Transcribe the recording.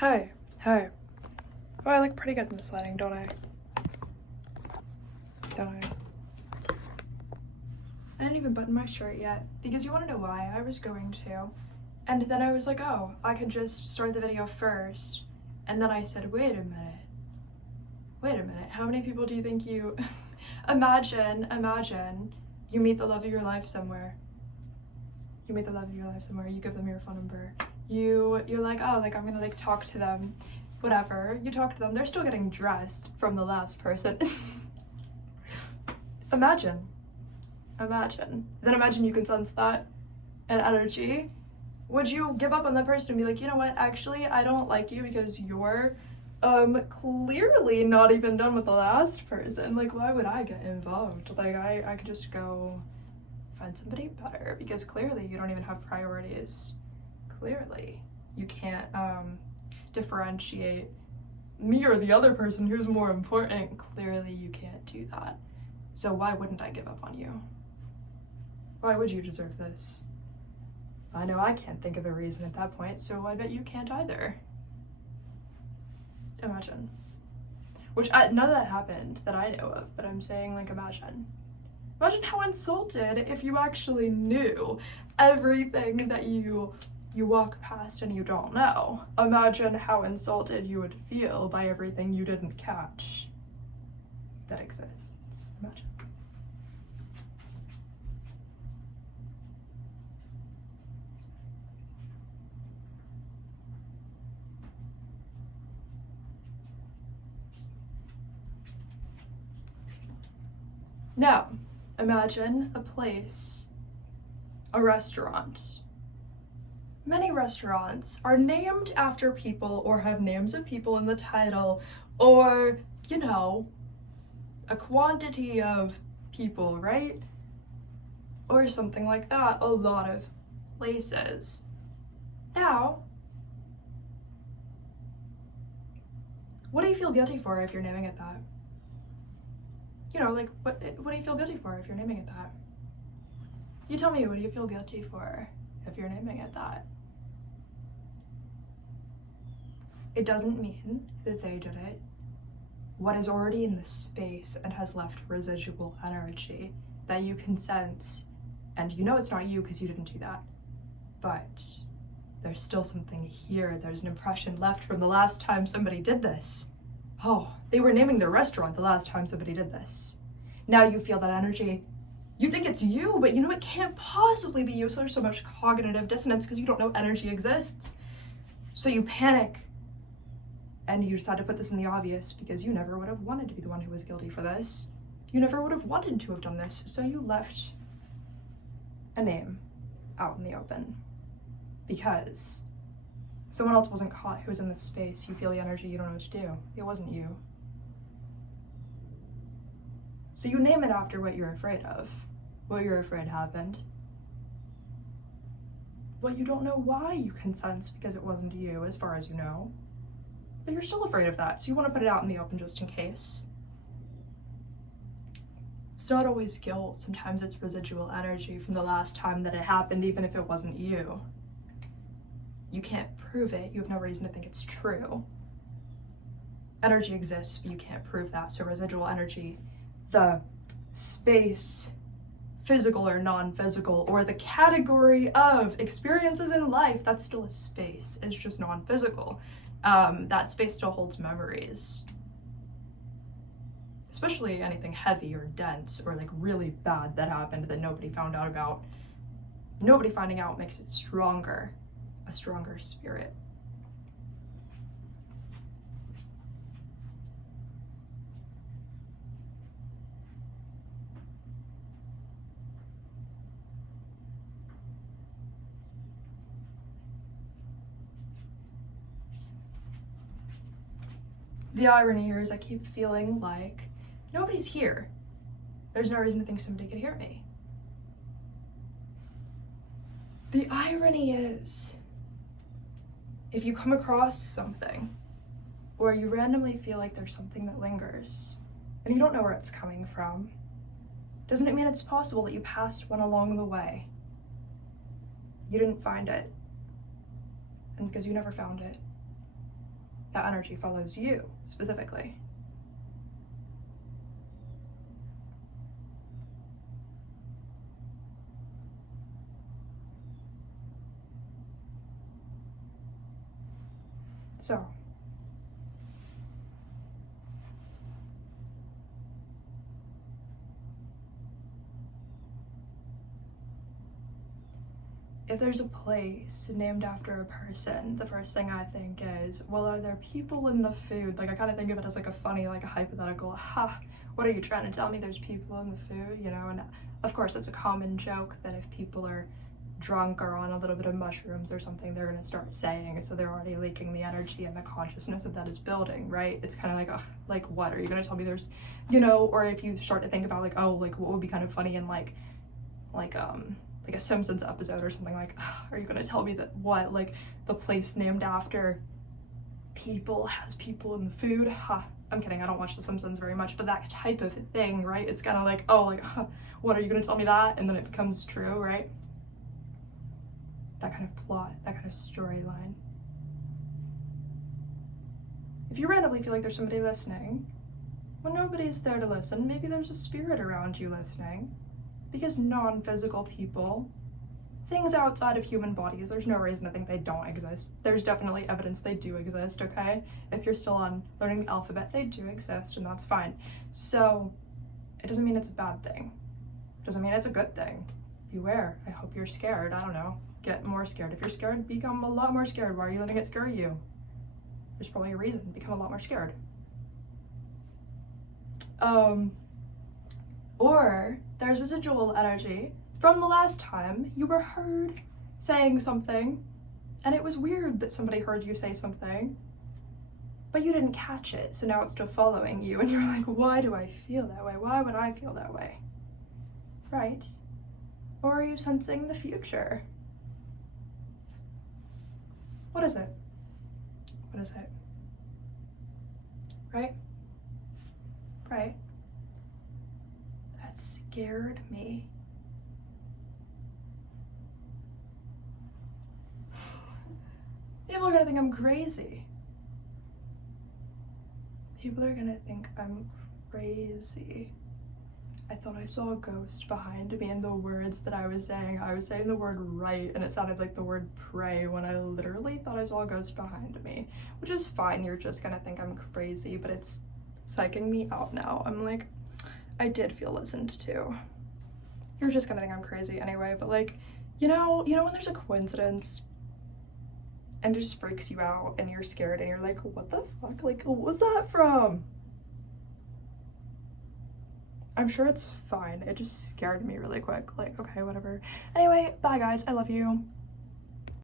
Hi. Hi. Oh, I look pretty good in this lighting, don't I? Don't I? I didn't even button my shirt yet, because you wanna know why? I was going to. And then I was like, oh, I could just start the video first. And then I said, wait a minute. How many people do you think you... imagine you meet the love of your life somewhere. You meet the love of your life somewhere, you give them your phone number. You're like, oh, like I'm gonna like talk to them, whatever. You talk to them, they're still getting dressed from the last person. Imagine. Then imagine you can sense that and energy. Would you give up on that person and be like, you know what, actually, I don't like you because you're clearly not even done with the last person. Like, why would I get involved? Like, I could just go find somebody better, because clearly you don't even have priorities. Clearly you can't differentiate me or the other person who's more important. Clearly you can't do that. So why wouldn't I give up on you? Why would you deserve this? I know I can't think of a reason at that point, so I bet you can't either. Imagine. Which, none of that happened that I know of, but I'm saying, like, imagine. Imagine how insulted if you actually knew everything that you walk past and you don't know. Imagine how insulted you would feel by everything you didn't catch that exists. Imagine. Now, imagine a place, a restaurant. Many restaurants are named after people or have names of people in the title, or, you know, a quantity of people, right? Or something like that, a lot of places. Now, what do you feel guilty for if you're naming it that? You know, like, what do you feel guilty for if you're naming it that? You tell me, what do you feel guilty for if you're naming it that? It doesn't mean that they did it. What is already in the space and has left residual energy that you can sense, and you know it's not you because you didn't do that, but there's still something here. There's an impression left from the last time somebody did this. Oh, they were naming their restaurant the last time somebody did this. Now you feel that energy. You think it's you, but you know it can't possibly be you, so there's so much cognitive dissonance because you don't know energy exists. So you panic, and you decide to put this in the obvious because you never would have wanted to be the one who was guilty for this. You never would have wanted to have done this, so you left a name out in the open. Because someone else wasn't caught who was in this space. You feel the energy, you don't know what to do. It wasn't you. So you name it after what you're afraid of. What you're afraid happened. What you don't know why you can sense because it wasn't you, as far as you know. But you're still afraid of that, so you want to put it out in the open just in case. It's not always guilt. Sometimes it's residual energy from the last time that it happened, even if it wasn't you. You can't prove it. You have no reason to think it's true. Energy exists, but you can't prove that. So residual energy, the space, physical or non-physical, or the category of experiences in life, that's still a space. It's just non-physical. That space still holds memories. Especially anything heavy or dense or like really bad that happened that nobody found out about. Nobody finding out makes it stronger. A stronger spirit. The irony here is I keep feeling like nobody's here. There's no reason to think somebody could hear me. The irony is, if you come across something, or you randomly feel like there's something that lingers, and you don't know where it's coming from, doesn't it mean it's possible that you passed one along the way? You didn't find it, and because you never found it, that energy follows you specifically. So, if there's a place named after a person, the first thing I think is, well, are there people in the food? Like, I kind of think of it as like a funny, like a hypothetical, what are you trying to tell me? There's people in the food, you know? And of course, it's a common joke that if people are drunk or on a little bit of mushrooms or something, they're gonna start saying, so they're already leaking the energy and the consciousness of that is building, right? It's kind of like, ugh, like what? Are you gonna tell me there's, you know? Or if you start to think about like, oh, like what would be kind of funny in like a Simpsons episode or something, like, are you gonna tell me that what, like the place named after people has people in the food? I'm kidding, I don't watch The Simpsons very much, but that type of thing, right? It's kind of like, oh, like, what, are you gonna tell me that? And then it becomes true, right? That kind of plot, that kind of storyline. If you randomly feel like there's somebody listening, when nobody's there to listen, maybe there's a spirit around you listening. Because non-physical people, things outside of human bodies, there's no reason to think they don't exist. There's definitely evidence they do exist, okay? If you're still on learning the alphabet, they do exist, and that's fine. So, it doesn't mean it's a bad thing. It doesn't mean it's a good thing. Beware. I hope you're scared. I don't know. Get more scared. If you're scared, become a lot more scared. Why are you letting it scare you? There's probably a reason. Become a lot more scared. Or there's residual energy from the last time you were heard saying something, and it was weird that somebody heard you say something, but you didn't catch it, so now it's still following you, and you're like, why do I feel that way? Why would I feel that way? Right? Or are you sensing the future? What is it? What is it? Right? Right? That scared me. People are gonna think I'm crazy. People are gonna think I'm crazy. I thought I saw a ghost behind me, and the words that I was saying the word right, and it sounded like the word pray when I literally thought I saw a ghost behind me, which is fine. You're just gonna think I'm crazy, but it's psyching me out now. I'm like, I did feel listened to. You're just gonna think I'm crazy anyway, but like, you know when there's a coincidence and it just freaks you out and you're scared and you're like, what the fuck? Like, what was that from? I'm sure it's fine. It just scared me really quick. Like, okay, whatever. Anyway, bye guys. I love you.